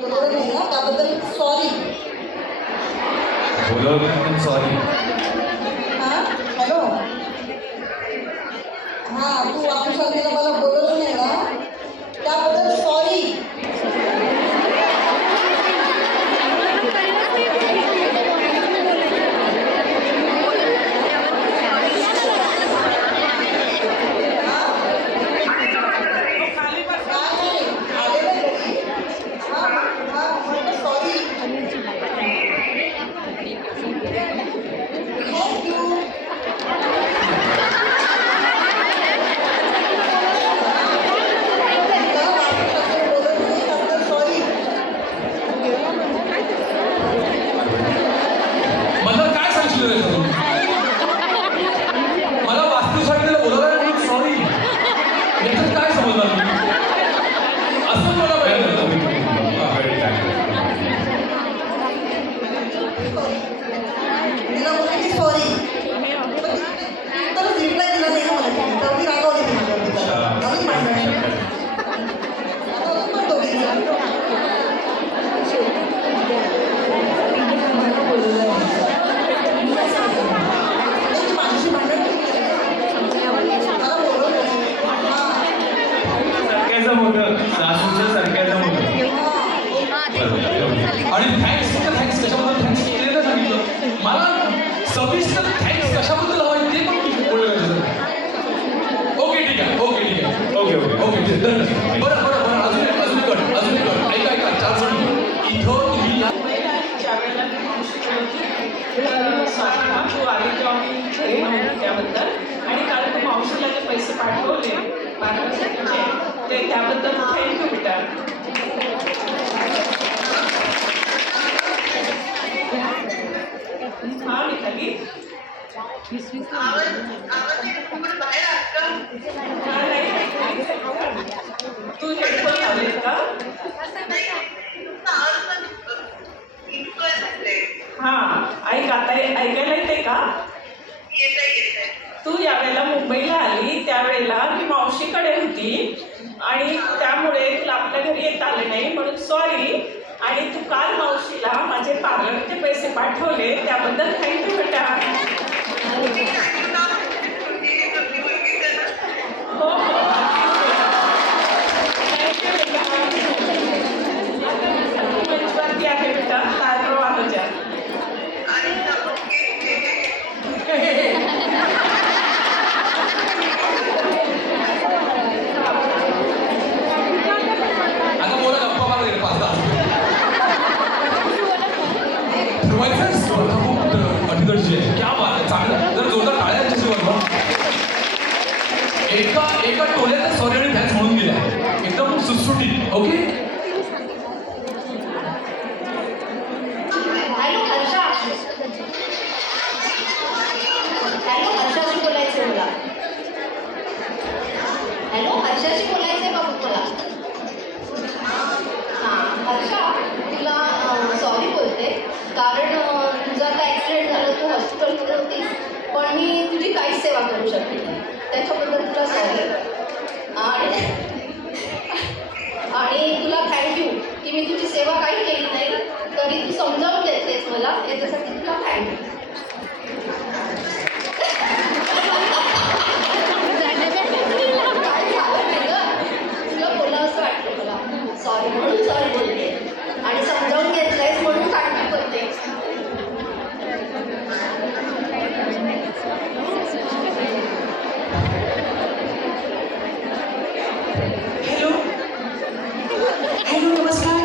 बरोबर नाही ना त्याबद्दल सॉरी. बोलवलं सॉरी. हां हॅलो. हां तू वास्तुशांतीला मला बोलवलं नाही ना त्याबद्दल सॉरी. मला काय सांगशील रे तू? मला वास्तुशांतीला बोलावलं म्हणून सॉरी. याच्यात काय समजलं मी? असं मला पाहिजे तिला बोलली की सॉरी तरच रिप्लाय दिला नाही ना मला तिने तर मी रागवली ती माझ्यावरती अजून भांडण पण दोघी माझ्याशी भांडण मला बोलवलं सरकायचं होतं, सासूचं सरकायचं होतं. आणि थँक्स कशाबद्दल थँक्स केले ना सांगितलं. मला सविस्तर थँक्स कशाबद्दल हवं ते पण तुम्ही बोललं. ओके ठीक आहे ओके ठीक आहे. बरं अजून एक गट ऐका 4 जण इथं तुम्ही या ज्यावेळेला मी मावशीकडे होती स्वागता तू आली तेव्हा मी घरी नव्हती त्याबद्दल आणि काल तू मावशीला जे पैसे पाठवले बारावीसाठीचे ते त्याबद्दल थँक्यू बेटा. हा मिताली तू हेडफोन लावलेस का? हा ऐक आता ऐकायला येते का? तू यावेळेला मुंबईला आली त्यावेळेला मी मावशीकडे होती आणि त्यामुळे तुला आपल्या घरी येता आले नाही म्हणून सॉरी. आणि तू काल मावशीला माझे पार्लरचे पैसे पाठवले त्याबद्दल थँक्यू बेटा. हो थँक्यू बेटा. आहे बेटा तारवाच्या आता बोला गप्पा मारा गेले 5-10. खूप अतिदर्शी आहे. क्या बात आहे. चांगलं जर जोरदार टाळ्या त्याच्यावर एका टोल्यात सॉरी आणि थँक्स म्हणून गेल्या एकदम सुटसुटीत. ओके हॅलो हर्षाशी बोलायचं मला. हर्षाशी बोलायचंय का मला? हां हर्षा तुला सॉरी बोलते कारण तुझा आता ॲक्सिडेंट झालं तू हॉस्पिटलमध्ये होतीस पण मी तुझी काहीच सेवा करू शकते त्याच्याबद्दल तुला सॉरी. आणि तुला थँक्यू की मी तुझी सेवा काही केली नाही तरी तू समजावून देतेस मला याच्यासाठी तुला थँक्यू. तुला बोलावं असं वाटतं मला सॉरी म्हणून सॉरी बोलते आणि समजावून घेतलंयस म्हणून थँक्यू करते. हॅलो नमस्कार.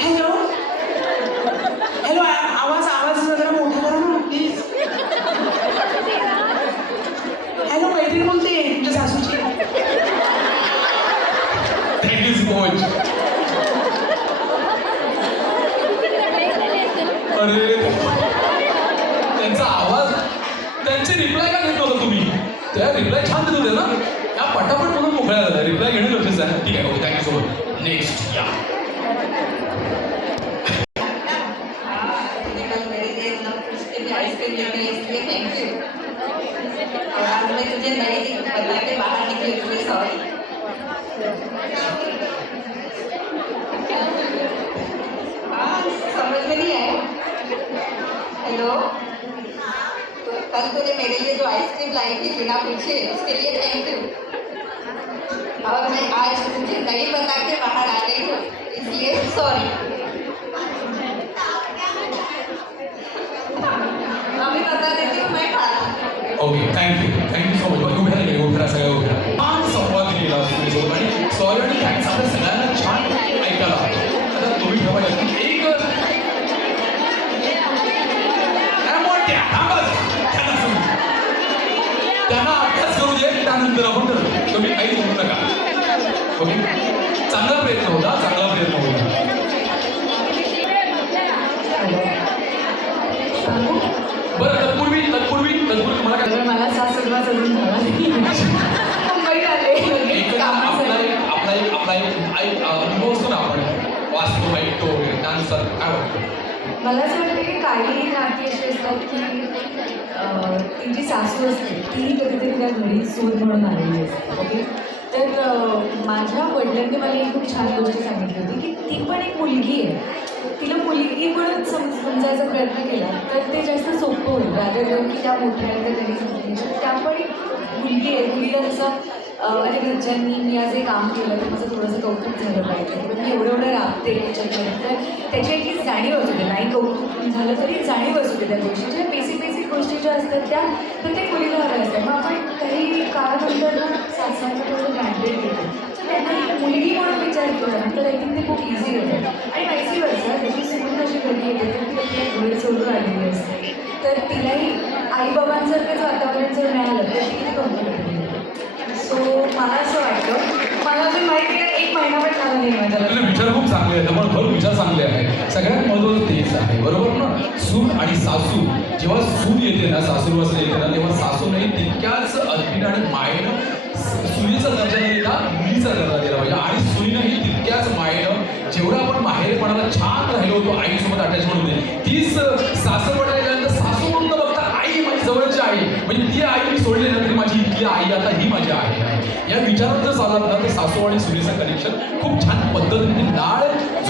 हॅलो आवाज जरा मोठा करा ना प्लीज. हॅलो मैत्रीण बोलते तुमच्या सासूची. Thank you so much. अरे त्यांचा आवाज त्यांचे रिप्लाय का घेत होता तुम्ही? त्या रिप्लाय छान देत होते ना. या पटापट म्हणून मोकळ्या झाल्या. रिप्लाय घेणं गरजेचं आहे. ठीक आहे okay thank you so much. Next या तुझे नए बता के बाहर निकले सॉरी. कल तूने मेरे लिए जो आइसक्रीम लाई थी बिना पूछे उसके लिए थैंक यू। और मैं आज तुझे नहीं बता के बाहर आ गई हूँ इसलिए सॉरी। अभी बता देती हूँ मैं खाना। Okay thank you so much. उभ्या नाही उभ्या सगळ्या उभ्या. छान संवाद केला तुमच्यासोबत आणि सॉरी आणि थँक्स आपल्या सगळ्यांना छान ऐकायला. आता तुम्ही ठेवा एक त्यांना अभ्यास करू दे त्यानंतर आपण ठरवू. तुम्ही काहीच म्हणू नका. ओके चांगला प्रयत्न होता. बरं तत्पूर्वी मला काय मला सासरवास अजून झाला नाही. मुंबईत आले आपला एक अनुभव असतो ना आपण वाचतो ऐकतो त्यानुसार काय वाटतं. मला असं वाटतं की काही नाती अशी असतात की ती जी सासू असते ती कधीतरी त्या घरी सूर म्हणून आलेली असते. ओके तर माझ्या वडिलांनी मला एक खूप छान गोष्ट सांगितली होती की ती पण एक मुलगी आहे. तिला मुलगी म्हणून समजायचा प्रयत्न केला तर ते जास्त सोपं होईल. रादर की त्या मोठ्या त्यांनी समजण्याची त्या पण एक मुलगी आहे. मुलीला जसं अरे घरच्यांनी मी आज हे काम केलं तर माझं थोडंसं कौतुक झालं पाहिजे किंवा मी एवढं राबते त्याच्याकडे तर त्याची एक जाणीव असू दे. नाही कौतुक झालं तरी जाणीव असू दे त्या गोष्टीच्या. बेसिक गोष्टी ज्या असतात त्या प्रत्येक मुलीला हव्या असतात. मग आपण काही काळानंतर सासऱ्यांना थोडं ग्रँटेड घेतो तर त्यांना एक मुलगी म्हणून विचार केला तर आय थिंक ते खूप इझी होतं. आणि माहिती वर्षा त्याची सून अशी घरी येते तर ती आपल्या घर सोडून आलेली असते तर तिलाही आईबाबांसारखंच वातावरण जर मिळालं तर ती किती कम्फर्टेबल. सो मला असं वाटतं मला अजून माहिती आहे एक महिना पण झाला नाही माझ्या. तुझे विचार खूप चांगले आहेत. पण भर विचार चांगले आहेत. सगळ्यात महत्त्वाचं तेच आहे बरोबर ना. सून आणि सासू जेव्हा सून येते ना सासूरवास येते ना तेव्हा सासूनही तितक्याच अधीन आणि मायेनं सुनीचा दर्जा नाही देता मुलीचा दर्जा दिला पाहिजे. आणि सुनीनंही तितक्याच मायेनं जेवढं आपण माहेरपणाला छान राहिलो होतो आईसोबत अटॅचमेंट होते तीच सासरवाड्याला गेल्यानंतर सासू म्हणून न बघता आई माझी जवळची आई म्हणजे ती आई मी सोडली ना तरी माझी इतकी आई आता ही माझी आई आहे. या विचारात जर चालत ना तर सासू आणि सुनेचं कनेक्शन खूप छान पद्धतीने नाळ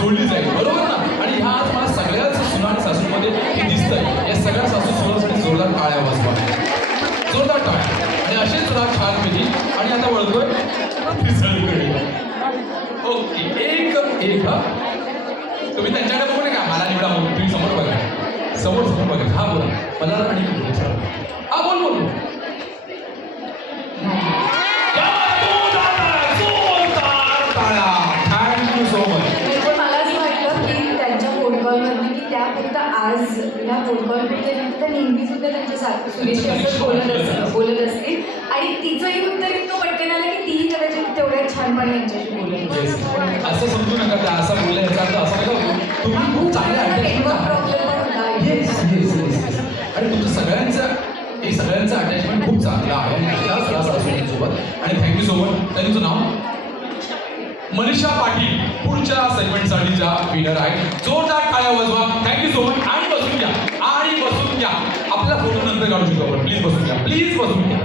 जोडली जाईल बरोबर ना. आणि ह्या आज मला सगळ्याच सुना आणि सासूमध्ये हे दिसतंय. या सगळ्या सासू सुनासाठी जोरदार टाळ्या वाजवा. जोरदार टाळ्या. आणि असेच तुला छान पैकी. आणि आता वळतोय ओके एक हा तुम्ही त्यांच्याकडे बघू नका मला निवडा म्हणून तुम्ही समोर बघा समोर बघा. हा बोला मला आणि हा बोल थँक्यू सो मच. पण मला असं वाटलं की त्यांच्या फोन कॉलमध्ये की त्या फक्त आज ह्या फोन कॉलमध्ये त्या नेहमी सुद्धा त्यांच्या सुनेशी असंच बोलत असतील आणि तिचंही उत्तर इतकं पटकन आलं की तीही कदाचित तेवढ्या छानपणे यांच्याशी बोलत. असं समजू नका त्या असं बोलल्या याचा अर्थ असं नका. तुम्ही खूप चांगले नेटवर्क प्रॉब्लेम पण होता. आणि तुमचं सगळ्यांचं अटॅचमेंट खूप चांगलं आहे सोबत. आणि थँक्यू सो मच. त्यांचं नाव मनीषा पाटील पुढच्या सेगमेंटसाठीच्या विनर आहे. जोरदार टाळ्या वाजवा. Thank you so much. आणि बसून घ्या आपला फोटो नंतर काढू शकतो आपण. प्लीज बसून घ्या